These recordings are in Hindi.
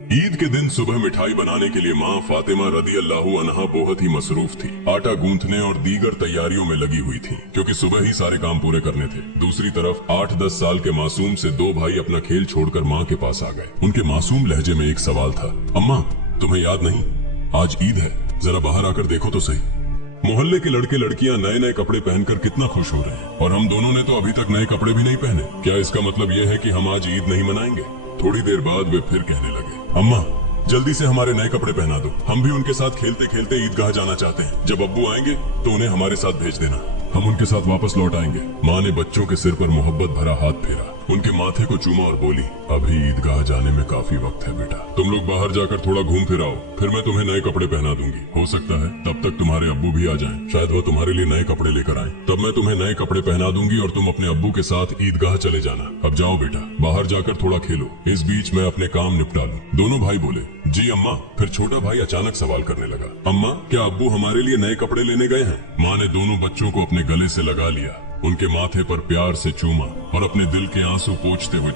ईद के दिन सुबह मिठाई बनाने के लिए माँ फातिमा रदी अल्लाहु अन्हा बहुत ही मसरूफ थी। आटा गूंथने और दीगर तैयारियों में लगी हुई थी क्योंकि सुबह ही सारे काम पूरे करने थे। दूसरी तरफ 8-10 साल के मासूम से दो भाई अपना खेल छोड़कर माँ के पास आ गए। उनके मासूम लहजे में एक सवाल था, अम्मा तुम्हें याद नहीं, आज ईद है, जरा बाहर आकर देखो तो सही। मोहल्ले के लड़के लड़कियां नए नए कपड़े पहनकर कितना खुश हो रहे हैं और हम दोनों ने तो अभी तक नए कपड़े भी नहीं पहने। क्या इसका मतलब यह है कि हम आज ईद नहीं मनाएंगे? थोड़ी देर बाद वे फिर कहने लगे, अम्मा जल्दी से हमारे नए कपड़े पहना दो, हम भी उनके साथ खेलते खेलते ईदगाह जाना चाहते हैं। जब अब्बू आएंगे तो उन्हें हमारे साथ भेज देना, हम उनके साथ वापस लौट आएंगे। माँ ने बच्चों के सिर पर मोहब्बत भरा हाथ फेरा, उनके माथे को चूमा और बोली, अभी ईदगाह जाने में काफी वक्त है बेटा, तुम लोग बाहर जाकर थोड़ा घूम फिर आओ, फिर मैं तुम्हें नए कपड़े पहना दूंगी। हो सकता है तब तक तुम्हारे अब्बू भी आ जाएं, शायद वो तुम्हारे लिए नए कपड़े लेकर आए, तब मैं तुम्हें नए कपड़े पहना दूंगी और तुम अपने अब्बू के साथ ईदगाह चले जाना। अब जाओ बेटा, बाहर जाकर थोड़ा खेलो, इस बीच मैं अपने काम निपटा लूं। दोनों भाई बोले, जी अम्मा। फिर छोटा भाई अचानक सवाल करने लगा, अम्मा क्या अब्बू हमारे लिए नए कपड़े लेने गए हैं? माँ ने दोनों बच्चों को अपने गले से लगा लिया, उनके माथे पर प्यार से चूमा और अपने दिल के आंसू पोंछते हुए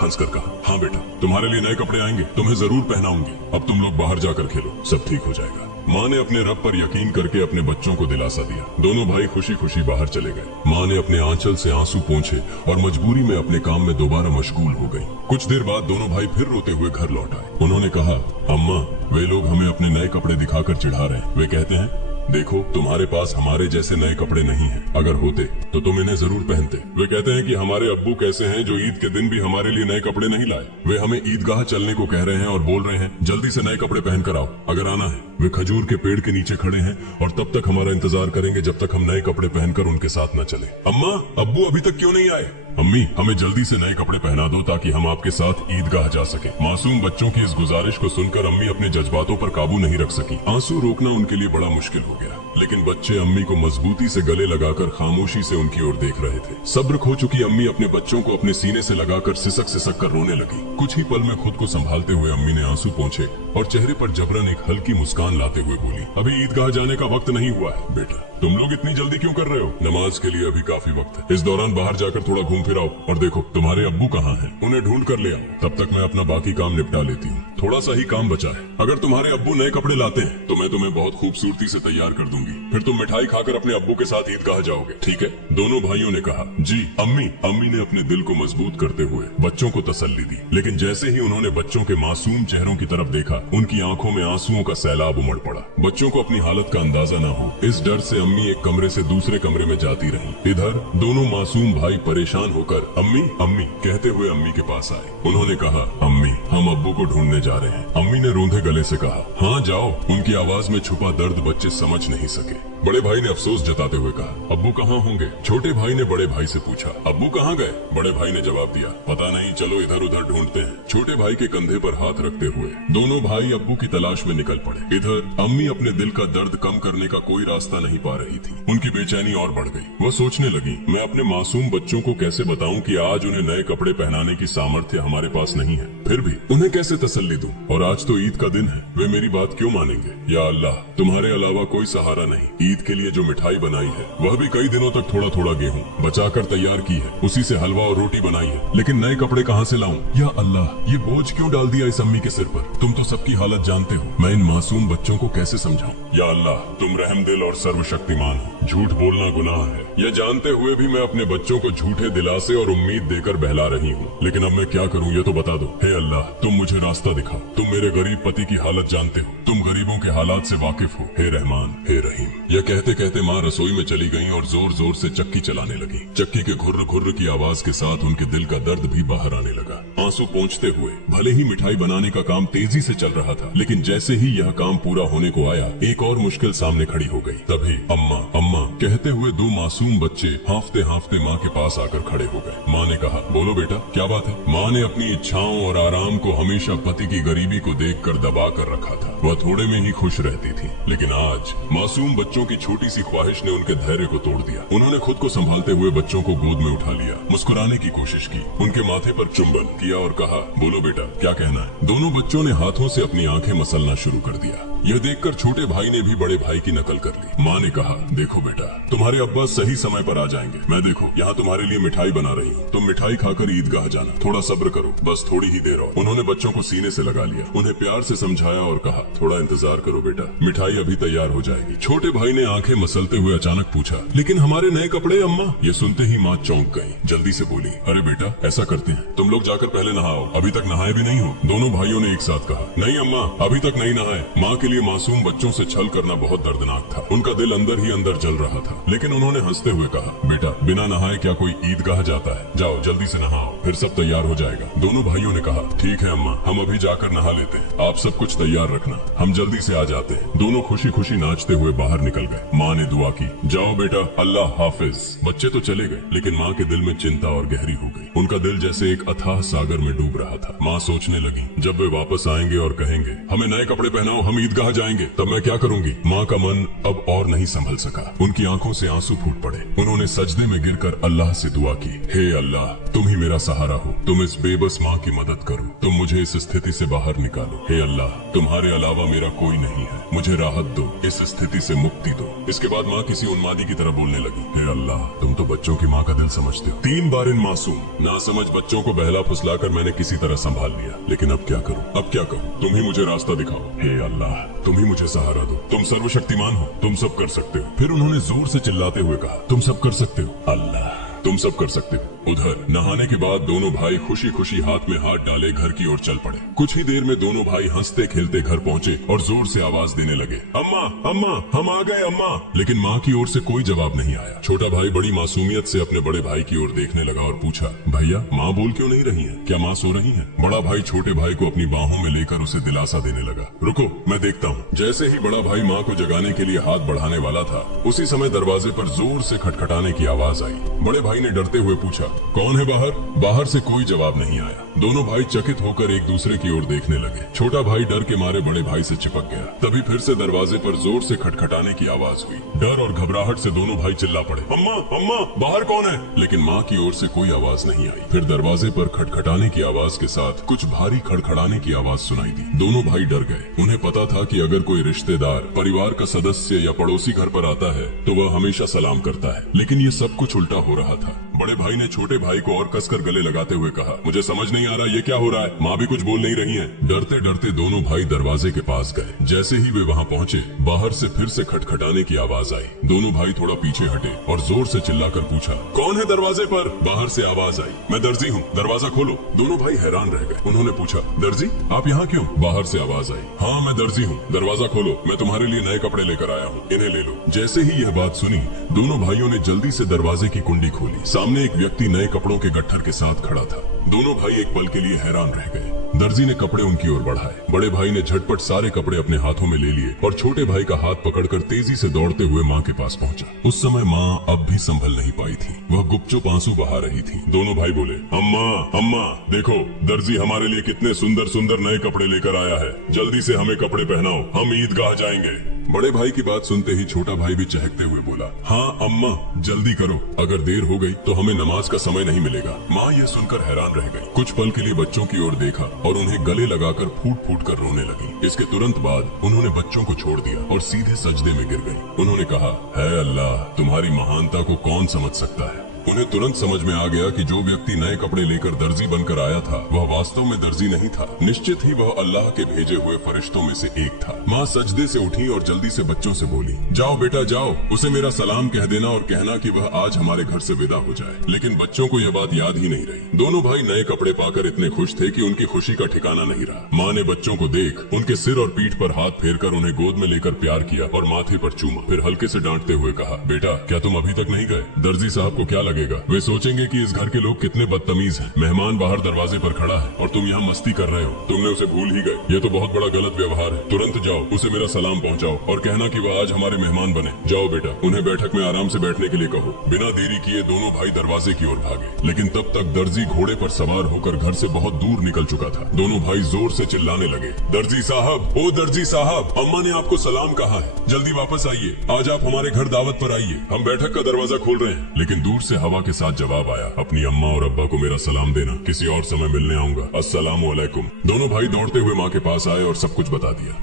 हंसकर कहा, हाँ बेटा तुम्हारे लिए नए कपड़े आएंगे, तुम्हें जरूर पहनाऊंगी। अब तुम लोग बाहर जाकर खेलो, सब ठीक हो जाएगा। माँ ने अपने रब पर यकीन करके अपने बच्चों को दिलासा दिया। दोनों भाई खुशी खुशी बाहर चले गए। माँ ने अपने आंचल से आंसू पोंछे और मजबूरी में अपने काम में दोबारा मशगूल हो गई। कुछ देर बाद दोनों भाई फिर रोते हुए घर लौट आए। उन्होंने कहा, अम्मा वे लोग हमें अपने नए कपड़े दिखाकर चिढ़ा रहे हैं। वे कहते हैं, देखो तुम्हारे पास हमारे जैसे नए कपड़े नहीं हैं, अगर होते तो तुम इन्हें जरूर पहनते। वे कहते हैं कि हमारे अब्बू कैसे हैं जो ईद के दिन भी हमारे लिए नए कपड़े नहीं लाए। वे हमें ईदगाह चलने को कह रहे हैं और बोल रहे हैं जल्दी से नए कपड़े पहन कर आओ, अगर आना है। वे खजूर के पेड़ के नीचे खड़े हैं और तब तक हमारा इंतजार करेंगे जब तक हम नए कपड़े पहनकर उनके साथ न चले। अम्मा अब्बू अभी तक क्यों नहीं आए? अम्मी हमें जल्दी से नए कपड़े पहना दो ताकि हम आपके साथ ईदगाह जा सके। मासूम बच्चों की इस गुजारिश को सुनकर अम्मी अपने जज्बातों पर काबू नहीं रख सकी। आंसू रोकना उनके लिए बड़ा मुश्किल हो गया, लेकिन बच्चे अम्मी को मजबूती से गले लगाकर खामोशी से उनकी ओर देख रहे थे। सब्र खो चुकी अम्मी अपने बच्चों को अपने सीने से लगाकर सिसक सिसक कर रोने लगी। कुछ ही पल में खुद को संभालते हुए अम्मी ने आंसू पोंछे और चेहरे पर जबरन एक हल्की मुस्कान लाते हुए बोली, अभी ईदगाह जाने का वक्त नहीं हुआ है बेटा, तुम लोग इतनी जल्दी क्यों कर रहे हो? नमाज के लिए अभी काफी वक्त है। इस दौरान बाहर जाकर थोड़ा घूम फिर आओ और देखो तुम्हारे अब्बू कहाँ हैं, उन्हें ढूंढ कर ले आओ, तब तक मैं अपना बाकी काम निपटा लेती हूँ। थोड़ा सा ही काम बचा है, अगर तुम्हारे अब्बू नए कपड़े लाते हैं तो मैं तुम्हें बहुत खूबसूरती से तैयार कर दूंगी, फिर तुम मिठाई खाकर अपने अब्बू के साथ ईदगाह जाओगे, ठीक है? दोनों भाइयों ने कहा, जी अम्मी। अम्मी ने अपने दिल को मजबूत करते हुए बच्चों को तसल्ली दी, लेकिन जैसे ही उन्होंने बच्चों के मासूम चेहरों की तरफ देखा, उनकी आंखों में आंसुओं का सैलाब उमड़ पड़ा। बच्चों को अपनी हालत का अंदाजा न हो, इस डर से अम्मी एक कमरे से दूसरे कमरे में जाती रही। इधर दोनों मासूम भाई परेशान होकर अम्मी अम्मी कहते हुए अम्मी के पास आए। उन्होंने कहा, अम्मी हम अब्बू को ढूंढने जा रहे हैं। अम्मी ने रोंदे गले से कहा, हाँ जाओ। उनकी आवाज में छुपा दर्द बच्चे समझ नहीं सके। बड़े भाई ने अफसोस जताते हुए कहा, अब्बू कहाँ होंगे? छोटे भाई ने बड़े भाई से पूछा, अब्बू कहाँ गए? बड़े भाई ने जवाब दिया, पता नहीं, चलो इधर उधर ढूंढते हैं। छोटे भाई के कंधे पर हाथ रखते हुए दोनों भाई अब्बू की तलाश में निकल पड़े। इधर अम्मी अपने दिल का दर्द कम करने का कोई रास्ता नहीं पा रही थी। उनकी बेचैनी और बढ़ गई। वह सोचने लगी, मैं अपने मासूम बच्चों को कैसे बताऊं कि आज उन्हें नए कपड़े पहनाने की सामर्थ्य हमारे पास नहीं है, फिर भी उन्हें कैसे तसल्ली दूं? और आज तो ईद का दिन है, वे मेरी बात क्यों मानेंगे? या अल्लाह, तुम्हारे अलावा कोई सहारा नहीं। ईद के लिए जो मिठाई बनाई है वह भी कई दिनों तक थोड़ा थोड़ा गेहूं बचाकर तैयार की है, उसी से हलवा और रोटी बनाई है, लेकिन नए कपड़े कहाँ से लाऊं? या अल्लाह, ये बोझ क्यों डाल दिया इस अम्मी के सिर पर? तुम तो सबकी हालत जानते हो, मैं इन मासूम बच्चों को कैसे समझाऊं? या अल्लाह, तुम रहमदिल और सर्वशक्तिमान हो, झूठ बोलना गुनाह है, यह जानते हुए भी मैं अपने बच्चों को झूठे दिलासे और उम्मीद देकर बहला रही हूँ, लेकिन अब मैं क्या करूँ ये तो बता दो। हे अल्लाह, तुम मुझे रास्ता दिखाओ, तुम मेरे गरीब पति की हालत जानते हो, तुम गरीबों के हालात से वाकिफ हो। हे रहमान, हे रहीम। यह कहते कहते माँ रसोई में चली गईं और जोर जोर से चक्की चलाने लगी। चक्की के घुर्र घुर्र की आवाज के साथ उनके दिल का दर्द भी बाहर आने लगा। आंसू पोंछते हुए, भले ही मिठाई बनाने का काम तेजी से चल रहा था, लेकिन जैसे ही यह काम पूरा होने को आया, एक और मुश्किल सामने खड़ी हो गई। तभी अम्मा अम्मा कहते हुए दो मासूम बच्चे हांफते हांफते माँ के पास आकर खड़े हो गए। माँ ने कहा, बोलो बेटा क्या बात है? माँ ने अपनी इच्छाओं और आराम को हमेशा पति की गरीबी को देखकर दबा कर रखा था। वह थोड़े में ही खुश रहती थी, लेकिन आज मासूम बच्चों की छोटी सी ख्वाहिश ने उनके धैर्य को तोड़ दिया। उन्होंने खुद को संभालते हुए बच्चों को गोद में उठा लिया, मुस्कुराने की कोशिश की, उनके माथे पर चुंबन किया और कहा, बोलो बेटा क्या कहना है? दोनों बच्चों ने हाथों से अपनी आंखें मसलना शुरू कर दिया। यह देखकर छोटे भाई ने भी बड़े भाई की नकल कर ली। माँ ने कहा, कहा, देखो बेटा, तुम्हारे अब्बा सही समय पर आ जाएंगे। मैं देखो यहाँ तुम्हारे लिए मिठाई बना रही हूँ, तुम मिठाई खाकर ईदगाह जाना। थोड़ा सब्र करो, बस थोड़ी ही देर और। उन्होंने बच्चों को सीने से लगा लिया, उन्हें प्यार से समझाया और कहा, थोड़ा इंतजार करो बेटा, मिठाई अभी तैयार हो जाएगी। छोटे भाई ने आंखें मसलते हुए अचानक पूछा, लेकिन हमारे नए कपड़े अम्मा? ये सुनते ही माँ चौंक गई, जल्दी से बोली, अरे बेटा ऐसा करते हैं, तुम लोग जाकर पहले नहाओ, अभी तक नहाए भी नहीं हो। दोनों भाइयों ने एक साथ कहा, नहीं अम्मा, अभी तक नहीं नहाए। माँ के लिए मासूम बच्चों से छल करना बहुत दर्दनाक था, उनका दिल अंदर ही अंदर जल रहा था। लेकिन उन्होंने हंसते हुए कहा, बेटा बिना नहाए क्या कोई ईदगाह जाता है? जाओ जल्दी से नहाओ, फिर सब तैयार हो जाएगा। दोनों भाइयों ने कहा, ठीक है अम्मा, हम अभी जाकर नहा लेते हैं, आप सब कुछ तैयार रखना, हम जल्दी से आ जाते हैं। दोनों खुशी खुशी नाचते हुए बाहर निकल गए। माँ ने दुआ की, जाओ बेटा, अल्लाह हाफिज। बच्चे तो चले गए, लेकिन माँ के दिल में चिंता और गहरी हो गई। उनका दिल जैसे एक अथाह सागर में डूब रहा था। माँ सोचने लगी, जब वे वापस आएंगे और कहेंगे, हमें नए कपड़े पहनाओ, हम ईदगाह जाएंगे, तब मैं क्या करूंगी? माँ का मन अब और नहीं संभल सका, उनकी आंखों से आंसू फूट पड़े। उन्होंने सजदे में गिरकर अल्लाह से दुआ की, हे अल्लाह, तुम ही मेरा सहारा हो, तुम इस बेबस माँ की मदद करो, तुम मुझे इस स्थिति से बाहर निकालो। हे अल्लाह, तुम्हारे अलावा मेरा कोई नहीं है, मुझे राहत दो, इस स्थिति से मुक्ति दो। इसके बाद माँ किसी उन्मादी की तरह बोलने लगी, हे अल्लाह, तुम तो बच्चों की माँ का दिल समझते हो। 3 बार इन मासूम नासमझ बच्चों को बहला फुसलाकर मैंने किसी तरह संभाल लिया, लेकिन अब क्या करूं? अब क्या करूं? तुम ही मुझे रास्ता दिखाओ। हे अल्लाह, तुम ही मुझे सहारा दो, तुम सर्वशक्तिमान हो, तुम सब कर सकते हो। फिर उन्होंने जोर से चिल्लाते हुए कहा, तुम सब कर सकते हो अल्लाह, तुम सब कर सकते हो। उधर नहाने के बाद दोनों भाई खुशी खुशी हाथ में हाथ डाले घर की ओर चल पड़े। कुछ ही देर में दोनों भाई हंसते खेलते घर पहुंचे और जोर से आवाज देने लगे, अम्मा अम्मा, हम आ गए अम्मा। लेकिन माँ की ओर से कोई जवाब नहीं आया। छोटा भाई बड़ी मासूमियत से अपने बड़े भाई की ओर देखने लगा और पूछा, भैया माँ बोल क्यों नहीं रही है? क्या माँ सो रही है? बड़ा भाई छोटे भाई को अपनी बाहों में लेकर उसे दिलासा देने लगा, रुको मैं देखता हूँ। जैसे ही बड़ा भाई माँ को जगाने के लिए हाथ बढ़ाने वाला था, उसी समय दरवाजे पर जोर से खटखटाने की आवाज आई। बड़े भाई ने डरते हुए पूछा, कौन है बाहर? बाहर से कोई जवाब नहीं आया। दोनों भाई चकित होकर एक दूसरे की ओर देखने लगे। छोटा भाई डर के मारे बड़े भाई से चिपक गया। तभी फिर से दरवाजे पर जोर से खटखटाने की आवाज हुई। डर और घबराहट से दोनों भाई चिल्ला पड़े, अम्मा अम्मा, बाहर कौन है? लेकिन माँ की ओर से कोई आवाज नहीं आई। फिर दरवाजे पर खटखटाने की आवाज के साथ कुछ भारी खड़खड़ाने की आवाज सुनाई दी। दोनों भाई डर गए। उन्हें पता था कि अगर कोई रिश्तेदार, परिवार का सदस्य या पड़ोसी घर पर आता है तो वह हमेशा सलाम करता है, लेकिन ये सब कुछ उल्टा हो रहा था। बड़े भाई ने छोटे भाई को और कसकर गले लगाते हुए कहा, मुझे समझ नहीं आ रहा ये क्या हो रहा है? माँ भी कुछ बोल नहीं रही है। डरते डरते दोनों भाई दरवाजे के पास गए। जैसे ही वे वहाँ पहुँचे, बाहर से फिर से खटखटाने की आवाज आई। दोनों भाई थोड़ा पीछे हटे और जोर से चिल्लाकर पूछा, कौन है दरवाजे पर? बाहर से आवाज आई, मैं दर्जी हूँ, दरवाजा खोलो। दोनों भाई हैरान रह गए। उन्होंने पूछा, दर्जी आप यहाँ क्यों? बाहर से आवाज आई, हाँ मैं दर्जी हूँ, दरवाजा खोलो, मैं तुम्हारे लिए नए कपड़े लेकर आया हूँ, इन्हें ले लो। जैसे ही यह बात सुनी, दोनों भाइयों ने जल्दी से दरवाजे की कुंडी खोली। सामने एक व्यक्ति नए कपड़ों के गट्ठर के साथ खड़ा था। दोनों भाई एक पल के लिए हैरान रह गए। दर्जी ने कपड़े उनकी ओर बढ़ाए। बड़े भाई ने झटपट सारे कपड़े अपने हाथों में ले लिए और छोटे भाई का हाथ पकड़कर तेजी से दौड़ते हुए माँ के पास पहुंचा। उस समय माँ अब भी संभल नहीं पाई थी, वह गुपचुप आंसू बहा रही थी। दोनों भाई बोले, अम्मा अम्मा, देखो दर्जी हमारे लिए कितने सुंदर सुंदर नए कपड़े लेकर आया है, जल्दी से हमें कपड़े पहनाओ, हम ईदगाह जाएंगे। बड़े भाई की बात सुनते ही छोटा भाई भी चहकते हुए बोला, हाँ अम्मा जल्दी करो, अगर देर हो गई तो हमें नमाज का समय नहीं मिलेगा। माँ ये सुनकर हैरान रह गई। कुछ पल के लिए बच्चों की ओर देखा और उन्हें गले लगाकर फूट फूट कर रोने लगी। इसके तुरंत बाद उन्होंने बच्चों को छोड़ दिया और सीधे सजदे में गिर गई। उन्होंने कहा, है अल्लाह, तुम्हारी महानता को कौन समझ सकता है। उन्हें तुरंत समझ में आ गया कि जो व्यक्ति नए कपड़े लेकर दर्जी बनकर आया था, वह वास्तव में दर्जी नहीं था, निश्चित ही वह अल्लाह के भेजे हुए फरिश्तों में से एक था। माँ सजदे से उठी और जल्दी से बच्चों से बोली, जाओ बेटा जाओ, उसे मेरा सलाम कह देना और कहना कि वह आज हमारे घर से विदा हो जाए। लेकिन बच्चों को यह बात याद ही नहीं रही। दोनों भाई नए कपड़े पाकर इतने खुश थे कि उनकी खुशी का ठिकाना नहीं रहा। माँ ने बच्चों को देख उनके सिर और पीठ पर हाथ फेरकर उन्हें गोद में लेकर प्यार किया और माथे पर चूमा। फिर हल्के से डांटते हुए कहा, बेटा क्या तुम अभी तक नहीं गए? दर्जी साहब को क्या लगेगा? वे सोचेंगे कि इस घर के लोग कितने बदतमीज हैं। मेहमान बाहर दरवाजे पर खड़ा है और तुम यहाँ मस्ती कर रहे हो, तुमने उसे भूल ही गए। ये तो बहुत बड़ा गलत व्यवहार है। तुरंत जाओ, उसे मेरा सलाम पहुँचाओ और कहना कि वह आज हमारे मेहमान बने। जाओ बेटा, उन्हें बैठक में आराम से बैठने के लिए कहो। बिना देरी किए दोनों भाई दरवाजे की ओर भागे, लेकिन तब तक दर्जी घोड़े पर सवार होकर घर से बहुत दूर निकल चुका था। दोनों भाई जोर से चिल्लाने लगे, दर्जी साहब, ओ दर्जी साहब, अम्मा ने आपको सलाम कहा है, जल्दी वापस आइए, आज आप हमारे घर दावत पर आइए, हम बैठक का दरवाजा खोल रहे हैं। लेकिन दूर से हवा के साथ जवाब आया, अपनी अम्मा और अब्बा को मेरा सलाम देना, किसी और समय मिलने आऊंगा, अस्सलामु अलैकुम। दोनों भाई दौड़ते हुए माँ के पास आए और सब कुछ बता दिया।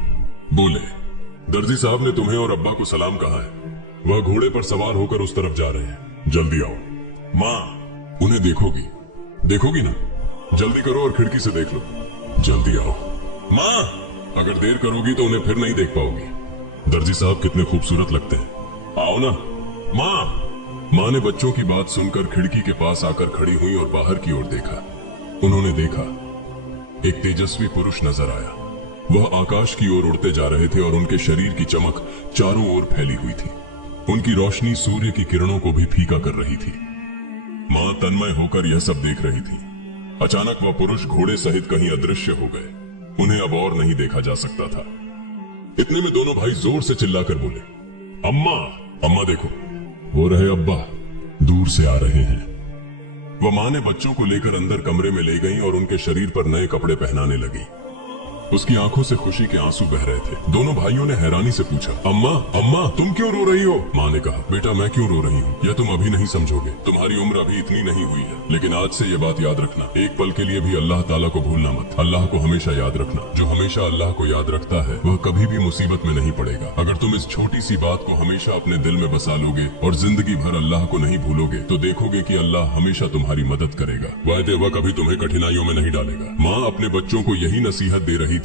बोले, दर्जी साहब ने तुम्हें और अब्बा को सलाम कहा है। वह घोड़े पर सवार होकर उस तरफ जा रहे हैं। जल्दी आओ। माँ, उन्हें देखोगी ना? जल्दी करो और खिड़की से देख लो। जल्दी आओ। माँ, अगर देर करोगी तो उन्हें फिर नहीं देख पाओगी। दर्जी साहब कितने खूबसूरत लगते हैं। आओ ना। माँ ने बच्चों की बात सुनकर खिड़की के पास आकर खड़ी हुई और बाहर की ओर देखा। उन्होंने देखा एक तेजस्वी पुरुष नजर आया। वह आकाश की ओर उड़ते जा रहे थे और उनके शरीर की चमक चारों ओर फैली हुई थी। उनकी रोशनी सूर्य की किरणों को भी फीका कर रही थी। माँ तन्मय होकर यह सब देख रही थी। अचानक वह पुरुष घोड़े सहित कहीं अदृश्य हो गए। उन्हें अब और नहीं देखा जा सकता था। इतने में दोनों भाई जोर से चिल्लाकर बोले, अम्मा, अम्मा देखो, वो रहे अब्बा, दूर से आ रहे हैं। वह माँ ने बच्चों को लेकर अंदर कमरे में ले गई और उनके शरीर पर नए कपड़े पहनाने लगी। उसकी आंखों से खुशी के आंसू बह रहे थे। दोनों भाइयों ने हैरानी से पूछा, अम्मा, अम्मा तुम क्यों रो रही हो? माँ ने कहा, बेटा मैं क्यों रो रही हूँ यह तुम अभी नहीं समझोगे। तुम्हारी उम्र अभी इतनी नहीं हुई है, लेकिन आज से ये बात याद रखना, एक पल के लिए भी अल्लाह ताला को भूलना मत। अल्लाह को हमेशा याद रखना। जो हमेशा अल्लाह को याद रखता है वह कभी भी मुसीबत में नहीं पड़ेगा। अगर तुम इस छोटी सी बात को हमेशा अपने दिल में बसा लोगे और जिंदगी भर अल्लाह को नहीं भूलोगे तो देखोगे कि अल्लाह हमेशा तुम्हारी मदद करेगा। वायदे वह कभी तुम्हें कठिनाइयों में नहीं डालेगा। माँ अपने बच्चों को यही नसीहत दे रही थी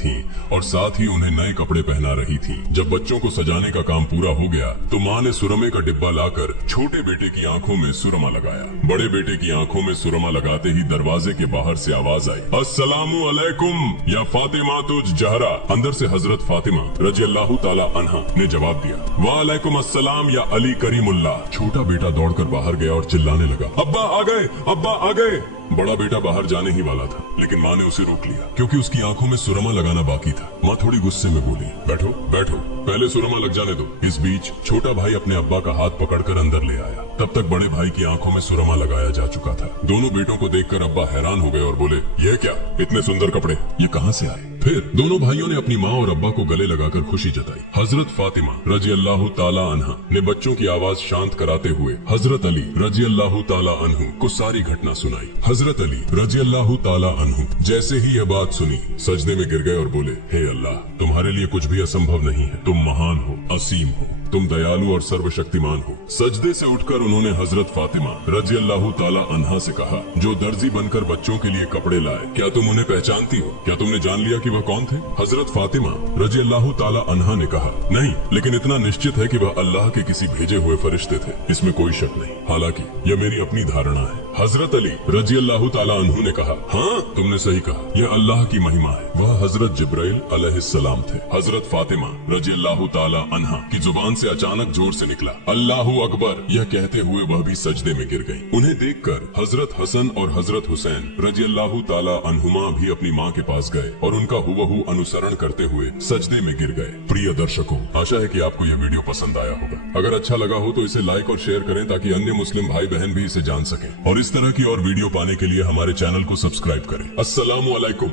और साथ ही उन्हें नए कपड़े पहना रही थी। जब बच्चों को सजाने का काम पूरा हो गया तो माँ ने सुरमे का डिब्बा लाकर छोटे बेटे की आंखों में सुरमा लगाया। बड़े बेटे की आंखों में सुरमा लगाते ही दरवाजे के बाहर से आवाज आई, अस्सलामु अलैकुम या फातिमा तुझ जहरा। अंदर से हजरत फातिमा रजी अल्लाह ताला अन्हा ने जवाब दिया, वालेकुम अस्सलाम या अली करीमुल्लाह। छोटा बेटा दौड़कर बाहर गया और चिल्लाने लगा, अब्बा आ गए, अब्बा आ गए। बड़ा बेटा बाहर जाने ही वाला था, लेकिन माँ ने उसे रोक लिया क्योंकि उसकी आंखों में सुरमा लगाना बाकी था। माँ थोड़ी गुस्से में बोली, बैठो बैठो, पहले सुरमा लग जाने दो। इस बीच छोटा भाई अपने अब्बा का हाथ पकड़कर अंदर ले आया। तब तक बड़े भाई की आंखों में सुरमा लगाया जा चुका था। दोनों बेटों को देखकर अब्बा हैरान हो गए और बोले, यह क्या, इतने सुंदर कपड़े ये कहाँ से आए? फिर दोनों भाइयों ने अपनी माँ और अब्बा को गले लगाकर खुशी जताई। हजरत फातिमा रजी अल्लाह ताला अन्हा ने बच्चों की आवाज शांत कराते हुए हजरत अली रजी अल्लाह ताला अन्हु को सारी घटना सुनाई। हजरत अली रजी अल्लाह ताला अन्हु जैसे ही यह बात सुनी सजदे में गिर गए और बोले, हे अल्लाह, तुम्हारे लिए कुछ भी असंभव नहीं है। तुम महान हो, असीम हो, तुम दयालु और सर्वशक्तिमान हो। सजदे से उठकर उन्होंने हजरत फातिमा रजी अल्लाह ताला अन्हा से कहा, जो दर्जी बनकर बच्चों के लिए कपड़े लाए, क्या तुम उन्हें पहचानती हो? क्या तुमने जान लिया कि वह कौन थे? हजरत फातिमा रजी अल्लाह ताला अन्हा ने कहा, नहीं, लेकिन इतना निश्चित है कि वह अल्लाह के किसी भेजे हुए फरिश्ते थे, इसमें कोई शक नहीं। हालांकि यह मेरी अपनी धारणा है। हजरत अली रजी अल्लाह ताला अन्हु ने कहा, हाँ तुमने सही कहा, यह अल्लाह की महिमा है। वह हजरत जिब्राइल अलैहिस्सलाम थे। हजरत फातिमा रजी अल्लाह ताला अन्हा की जुबान से अचानक जोर से निकला, अल्लाहु अकबर। यह कहते हुए वह भी सजदे में गिर गई। उन्हें देखकर हजरत हसन और हजरत हुसैन रजी अल्लाह ताला अन्हुमा भी अपनी माँ के पास गए और उनका हुबहू अनुसरण करते हुए सजदे में गिर गए। प्रिय दर्शकों, आशा है कि आपको यह वीडियो पसंद आया होगा। अगर अच्छा लगा हो तो इसे लाइक और शेयर करें ताकि अन्य मुस्लिम भाई बहन भी इसे जान सकें। और इस तरह की और वीडियो पाने के लिए हमारे चैनल को सब्सक्राइब करें। अस्सलामु अलैकुम।